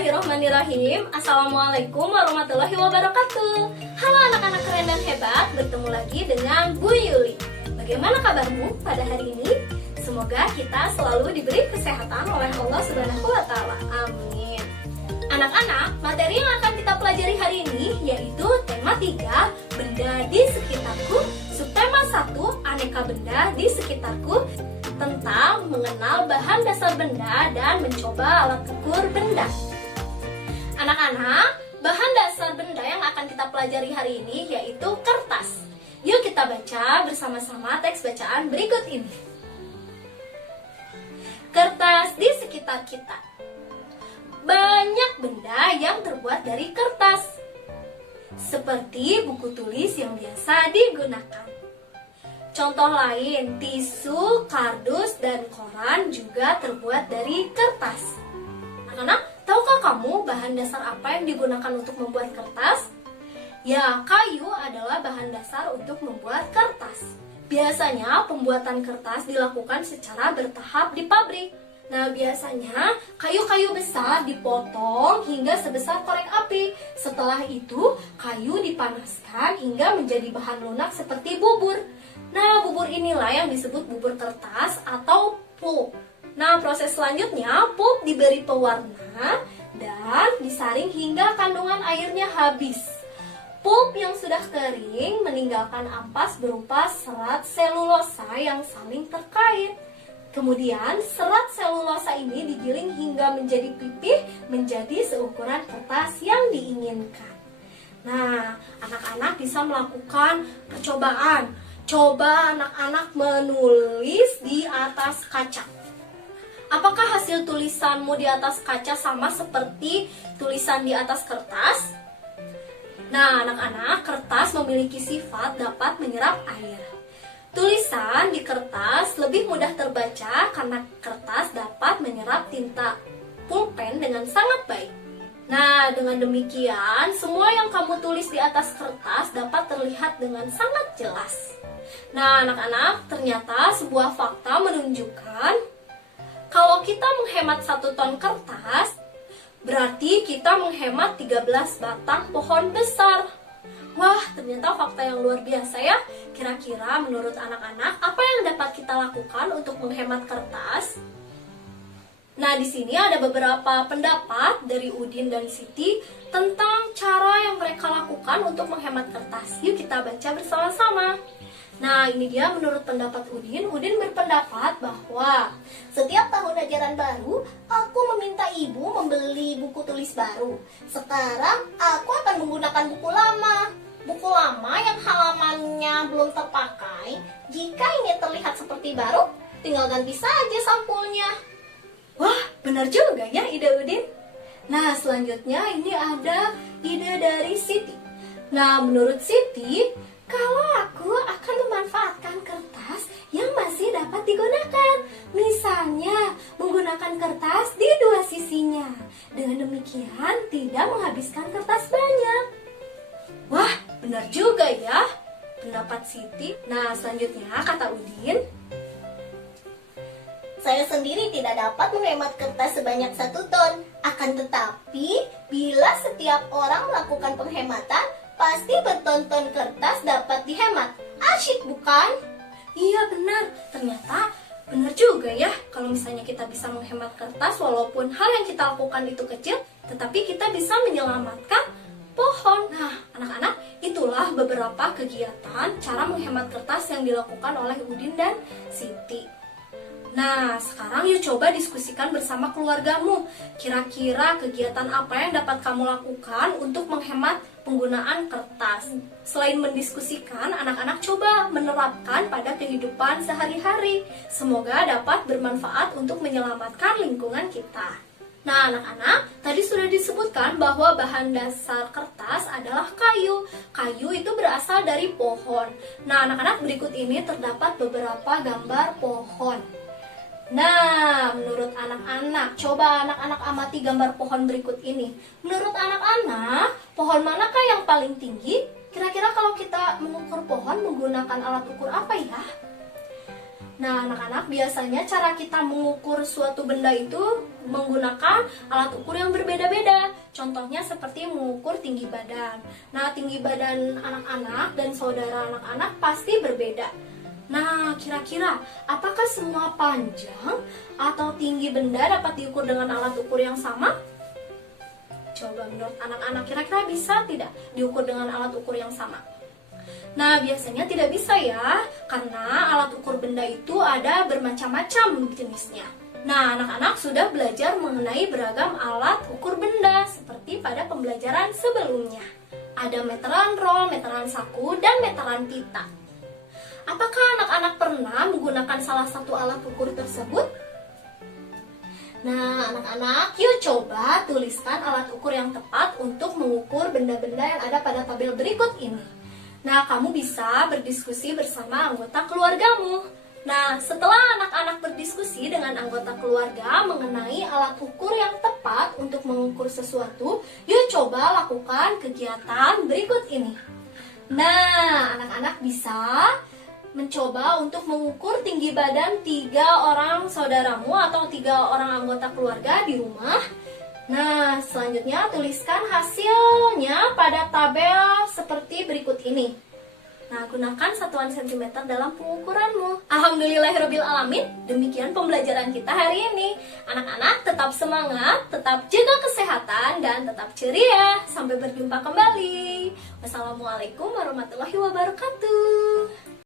Bismillahirrahmanirrahim. Assalamualaikum warahmatullahi wabarakatuh. Halo anak-anak keren dan hebat, bertemu lagi dengan Bu Yuli. Bagaimana kabarmu pada hari ini? Semoga kita selalu diberi kesehatan oleh Allah Subhanahu wa Ta'ala. Amin. Anak-anak, materi yang akan kita pelajari hari ini yaitu tema 3, benda di sekitarku, subtema 1, aneka benda di sekitarku, tentang mengenal bahan dasar benda dan mencoba alat ukur benda. Anak-anak, bahan dasar benda yang akan kita pelajari hari ini yaitu kertas. Yuk kita baca bersama-sama teks bacaan berikut ini. Kertas di sekitar kita. Banyak benda yang terbuat dari kertas, seperti buku tulis yang biasa digunakan. Contoh lain, tisu, kardus, dan koran juga terbuat dari kertas. Anak-anak, tahukah kamu bahan dasar apa yang digunakan untuk membuat kertas? Ya, kayu adalah bahan dasar untuk membuat kertas. Biasanya pembuatan kertas dilakukan secara bertahap di pabrik. Nah, biasanya kayu-kayu besar dipotong hingga sebesar korek api. Setelah itu, kayu dipanaskan hingga menjadi bahan lunak seperti bubur. Nah, bubur inilah yang disebut bubur kertas atau pulp. Nah, proses selanjutnya, pulp diberi pewarna dan disaring hingga kandungan airnya habis. Pulp yang sudah kering meninggalkan ampas berupa serat selulosa yang saling terkait. Kemudian, serat selulosa ini digiling hingga menjadi pipih menjadi seukuran kertas yang diinginkan. Nah, anak-anak bisa melakukan percobaan. Coba anak-anak menulis di atas kaca. Apakah hasil tulisanmu di atas kaca sama seperti tulisan di atas kertas? Nah, anak-anak, kertas memiliki sifat dapat menyerap air. Tulisan di kertas lebih mudah terbaca karena kertas dapat menyerap tinta pulpen dengan sangat baik. Nah, dengan demikian, semua yang kamu tulis di atas kertas dapat terlihat dengan sangat jelas. Nah, anak-anak, ternyata sebuah fakta menunjukkan kalau kita menghemat 1 ton kertas, berarti kita menghemat 13 batang pohon besar. Wah, ternyata fakta yang luar biasa ya. Kira-kira menurut anak-anak, apa yang dapat kita lakukan untuk menghemat kertas? Nah, di sini ada beberapa pendapat dari Udin dan Siti tentang cara yang mereka lakukan untuk menghemat kertas. Yuk kita baca bersama-sama. Nah, ini dia menurut pendapat Udin. Udin berpendapat bahwa setiap tahun ajaran baru, aku meminta ibu membeli buku tulis baru. Sekarang, aku akan menggunakan buku lama. Buku lama yang halamannya belum terpakai. Jika ini terlihat seperti baru, tinggal ganti saja sampulnya. Wah, benar juga ya ide Udin. Nah, selanjutnya ini ada ide dari Siti. Nah, menurut Siti, kalau aku akan memanfaatkan kertas yang masih dapat digunakan. Misalnya, menggunakan kertas di 2 sisinya. Dengan demikian, tidak menghabiskan kertas banyak. Wah, benar juga ya pendapat Siti. Nah, selanjutnya kata Udin, saya sendiri tidak dapat menghemat kertas sebanyak 1 ton. Akan tetapi, bila setiap orang melakukan penghematan, pasti berton-ton kertas dapat dihemat. Asyik bukan? iya benar, ternyata benar juga ya. Kalau misalnya kita bisa menghemat kertas, walaupun hal yang kita lakukan itu kecil, tetapi kita bisa menyelamatkan pohon. Nah, anak-anak, itulah beberapa kegiatan cara menghemat kertas yang dilakukan oleh Udin dan Siti. Nah, sekarang yuk coba diskusikan bersama keluargamu. Kira-kira kegiatan apa yang dapat kamu lakukan untuk menghemat penggunaan kertas? Selain mendiskusikan, anak-anak coba menerapkan pada kehidupan sehari-hari. Semoga dapat bermanfaat untuk menyelamatkan lingkungan kita. Nah, anak-anak, tadi sudah disebutkan bahwa bahan dasar kertas adalah kayu. Kayu itu berasal dari pohon. Nah, anak-anak, berikut ini terdapat beberapa gambar pohon. Nah, menurut anak-anak, coba anak-anak amati gambar pohon berikut ini. Menurut anak-anak, pohon manakah yang paling tinggi? Kira-kira kalau kita mengukur pohon menggunakan alat ukur apa ya? Nah, anak-anak, biasanya cara kita mengukur suatu benda itu menggunakan alat ukur yang berbeda-beda. Contohnya seperti mengukur tinggi badan. Nah, tinggi badan anak-anak dan saudara anak-anak pasti berbeda. Nah, kira-kira apakah semua panjang atau tinggi benda dapat diukur dengan alat ukur yang sama? Coba menurut anak-anak, kira-kira bisa tidak diukur dengan alat ukur yang sama? Nah, biasanya tidak bisa ya, karena alat ukur benda itu ada bermacam-macam jenisnya. Nah, anak-anak sudah belajar mengenai beragam alat ukur benda seperti pada pembelajaran sebelumnya. Ada meteran roll, meteran saku, dan meteran pita. Apakah anak-anak pernah menggunakan salah satu alat ukur tersebut? Nah, anak-anak, yuk coba tuliskan alat ukur yang tepat untuk mengukur benda-benda yang ada pada tabel berikut ini. Nah, kamu bisa berdiskusi bersama anggota keluargamu. Nah, setelah anak-anak berdiskusi dengan anggota keluarga mengenai alat ukur yang tepat untuk mengukur sesuatu, yuk coba lakukan kegiatan berikut ini. Nah, anak-anak bisa mencoba untuk mengukur tinggi badan 3 orang saudaramu atau 3 orang anggota keluarga di rumah. Nah, selanjutnya tuliskan hasilnya pada tabel seperti berikut ini. Nah, gunakan satuan sentimeter dalam pengukuranmu. Alhamdulillahirrabbilalamin, demikian pembelajaran kita hari ini. Anak-anak tetap semangat, tetap jaga kesehatan, dan tetap ceria. Sampai berjumpa kembali. Wassalamualaikum warahmatullahi wabarakatuh.